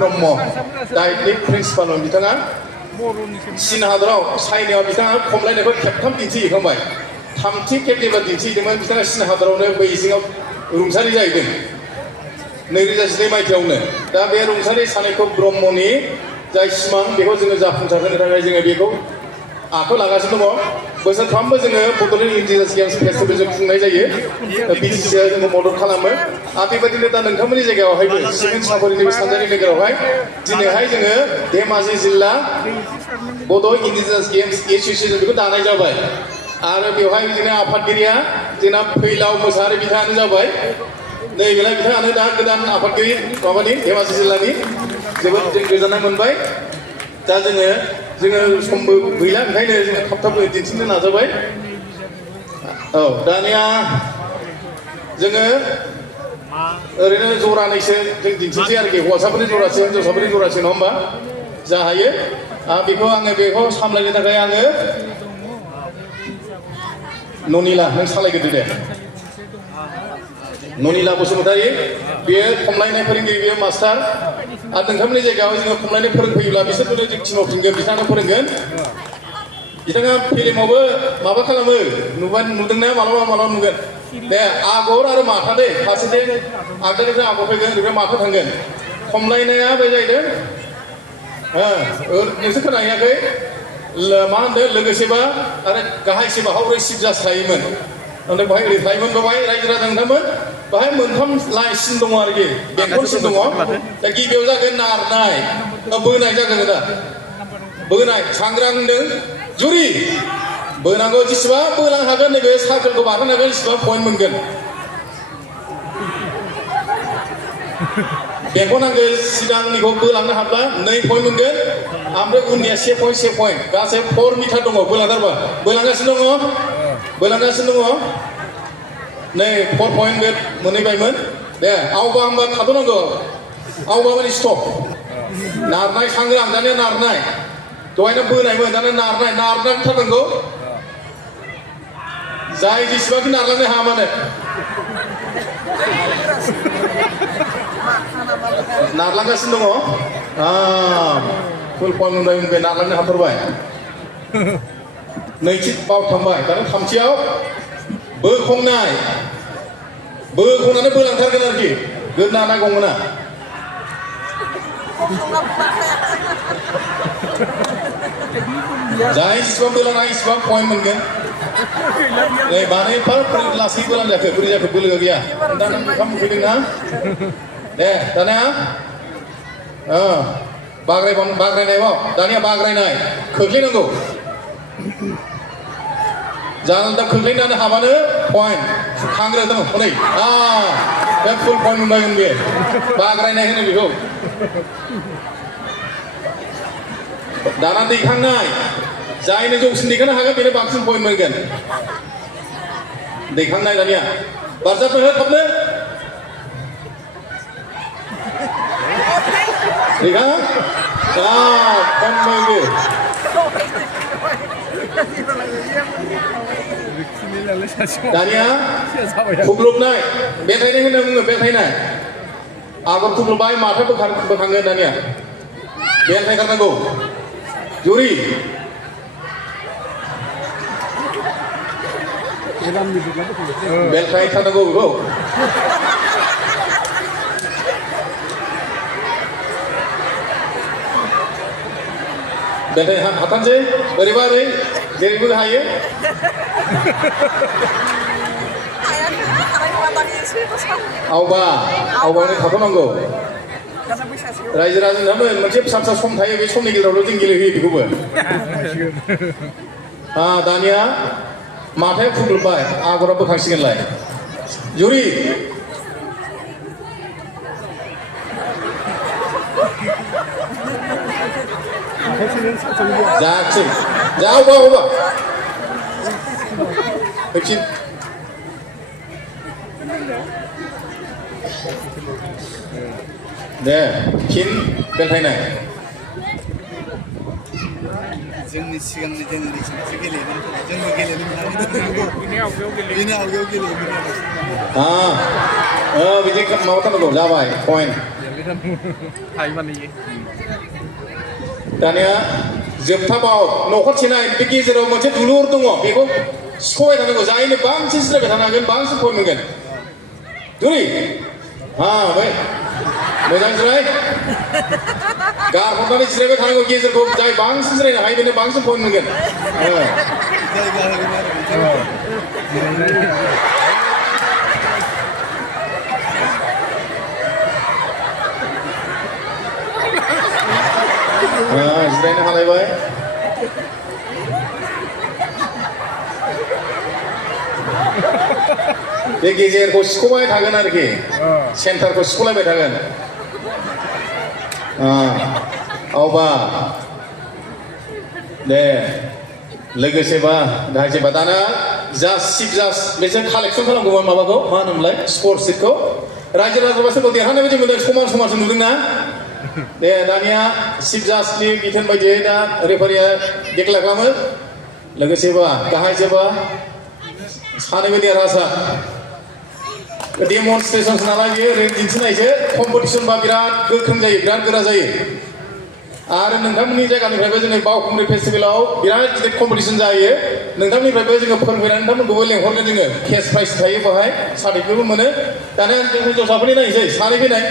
ब्रह्म डाइटनि प्रिन्सिपालमोन बिथाङा चीन हादराव चाइनायाव बिथाङा खमलायनायखौ खेबथाम दिन्थिहैखांबाय थामथि खेब जेब्ला दिन्थिहैदोंमोन बिथाङा चीन हादरावनो बैजिङाव रुंसारि जाहैदों 2012 मायथाइयावनो दा बे रुंसारि सानैखौ ब्रह्मनि जाय सिमां बेखौ जोङो जाफुंसारहोनो थाखाय जोङो बेखौ आखायाव लागासिनो दङ बोसोरफ्रोमबो जोङो बड'लेण्ड इन्डिजिनियास गेम्स फेस्टिभेल जों खुंनाय जायो बिटिसिआ जोङो मदद खालामो आरो बेबायदिनो दा नोंथांमोननि जायगायावहायबो सिमेन्ट सापरिनि बे सानजारि नोगोरावहाय दिनैहाय जोङो धेमाजि जिल्ला बड' इन्डिजिनियास गेम्स एस'सिएसन बेखौ दानाय जाबाय आरो बेवहाय बिदिनो आफादगिरिया जोंना फैलाव मोसाहारि बिथाङानो जाबाय नैबेला बिथाङानो दा गोदान आफादगिरि माबानि धेमाजि जिल्लानि जोबोद जों गोजोननाय मोनबाय दा जोङो समबो गैला ओंखायनो जोङो थाब थाब दिन्थिनो नाजाबाय औ दानिया जोङो ओरैनो जरानैसो जों दिन्थिसै आरोखि हौवासाफोरनि जरासे हिन्जावसाफोरनि जरासे नङा होमबा जा हायो बेखौ सामलायनो थाखाय आङो ननिला नों सालायग्रोदो दे ननिला बसुमतारी बेयो खमलायनाय फोरोंगिरि बेयो मास्टार आरो नोंथांमोननि जायगायाव जोङो खमलायनाय फोरोंफैयोब्ला बिसोरखौनो जों टिमाव फिनगोन बिथाङा फोरोंगोन बिथाङा फिल्मावबो माबा खालामो नुदोंना मालाबा नुगोन दे आगर आरो माथा दे फारसेथिं आगदानिफ्राय आगर फैगोन ओरैफ्राय माथा थांगोन खमलायनाया बे जाहैदों नोंसोर खोनाहैयाखै मा होनदों लोगोसेबा आरो गाहायसेबा हावरै सिबजा थायोमोन ओमफ्राय बाहाय ओरै थायोमोन बाहाय रायजो राजा नोंथांमोन बाहाय मोनथाम लाइसिन दङ आरोखि बेंखनसिन दङ दा गिबियाव जागोन नारनाय बोनाय जागोन दा बोनाय सांग्रां होनदों जुरि बोनांगौ जेसेबां बोलां हागोन नैबे सार्कोलखौ बारहोनो हागोन इसेबां पइन्ट मोनगोन बेंखनांगौ सिगांनिखौ बोलांनो हाब्ला 2 पइन्ट मोनगोन ओमफ्राय उननिया 1 पइन्ट गासै 4 मिटार दङ बोलांथारबा बोलांगासिनो दङ नै 4 पइन्ट मोनहैबायमोन दे आवबा होमबा थाथ'नांगौ आवबा माने स्टप नारनाय सांग्रां दानिया नारनाय दहायनो बोनायमोन दानिया नारनांथारनांगौ जाय जेसेबांखि नारलांनो हाया मानो नारलांगासिनो दङ फुल पइन्ट मोनबाय नारलांनो हाथारबाय नैथि बावथांबाय दाना थामथियाव बोखंनानै बोलांथारगोन आरोखि गोदना गंगोना जाय जेसेबां बोलांना इसेबां पइन्ट मोनगोन नै बानायफा लासै बोलांजाखो बोरै जाखो बोलो गैया दा नों ओंखाम उखैदोंना दे दानिया बाग्रायनायाव दानिया बाग्रायनाय खोख्लैनांगौ जानानै दा खोख्लैनानै हाबानो पइन्ट खांग्रोदों हनै बे फुल पइन्ट मोनबायगोन बे बाग्रायनाय होनो बेखौ दाना दैखांनाय जायनो जौसिन दैखांनो हागोन बेनो बांसिन पइन्ट मोनगोन दैखांनाय दानिया बारजाबनो हो थाबनो दैखां खमैबो दानिया खुग्लुबनाय बेलथायनाय होनना बुङो बेलथायनाय आगर खुग्लुबबाय माथा बोखांगोन दानिया बेलथायगारनांगौ जुरि बेलथायथारनांगौ बेखौ बेलथाय हाथारनोसै ओरैबा ओरै जेरैबो हायो आवबानो थाथ'नांगौ रायजो राजानो मोनसे फिसा सम थायो बे समनि गेजेरावल' जों गेलेहोयो बेखौबो दानिया माथाया खुग्लुबबाय आगरा बोखांसिगोनलाय जुरि जायाखिसै जा आवबा फैफिन दे फिन बेलथायनाय जोंनि सिगांनि जेनेरेसनसो गेलेयोमोन जोंबो गेलेनो बेनि आवगायाव गेलेयोमोन बिदि माबाथारनांगौ जाबाय पइन्ट दानिया जोबथाबाव न'खरथिनाय बे गेजेराव मोनसे दुलुर दङ बेखौ सिख'बाय थानांगौ जायनो बांसिन जिरायबाय थानो हागोन बांसिन पइन्ट मोनगोन दुरि बै मोजां जिराय गारहरनानै जिरायबाय थानांगौ गेजेरखौ जाय बांसिन जिरायनो हायो बेनो बांसिन पइन्ट मोनगोन जिरायनो हालायबाय बे गेजेरखौ सिख'बाय थागोन आरोखि सेन्टारखौ सिख'लायबाय थागोन अबा दे लोगोसेबा गाहायसेबा दाना जास्ट चिफ जास्ट बेसोर कालेक्सन खालामगौमोन माबाखौ मा होनोमोनलाय स्पर्ट सिटखौ रायजो राजाबा सोरखौ देरहानाय बायदि मोनदों समान समानसो नुदोंना दे दानिया चिफ जास्टनि बिथोन बायदियै दा रेफारिया डिक्लेयार खालामो लोगोसेबा गाहायसेबा सानैबो देरहासार डेमनस्ट्रेसन नालाय बेयो ओरैनो दिन्थिनायसो कम्पिटिसनबा बिराद गोख्रों जायो बिराद गोरा जायो आरो नोंथांमोननि जायगानिफ्रायबो जोङो बावखुंग्रि फेस्टिभेलाव बिराद गिदिर कम्पिटिसन जायो नोंथांनिफ्रायबो जोङो फोरोंफैनानै नोंथांमोनखौबो लेंहरगोन जोङो केस प्राइज थायो बेवहाय सार्टिफिकेटबो मोनो दानिया हिन्जावसाफोरनि नायनोसै सानै फैनाय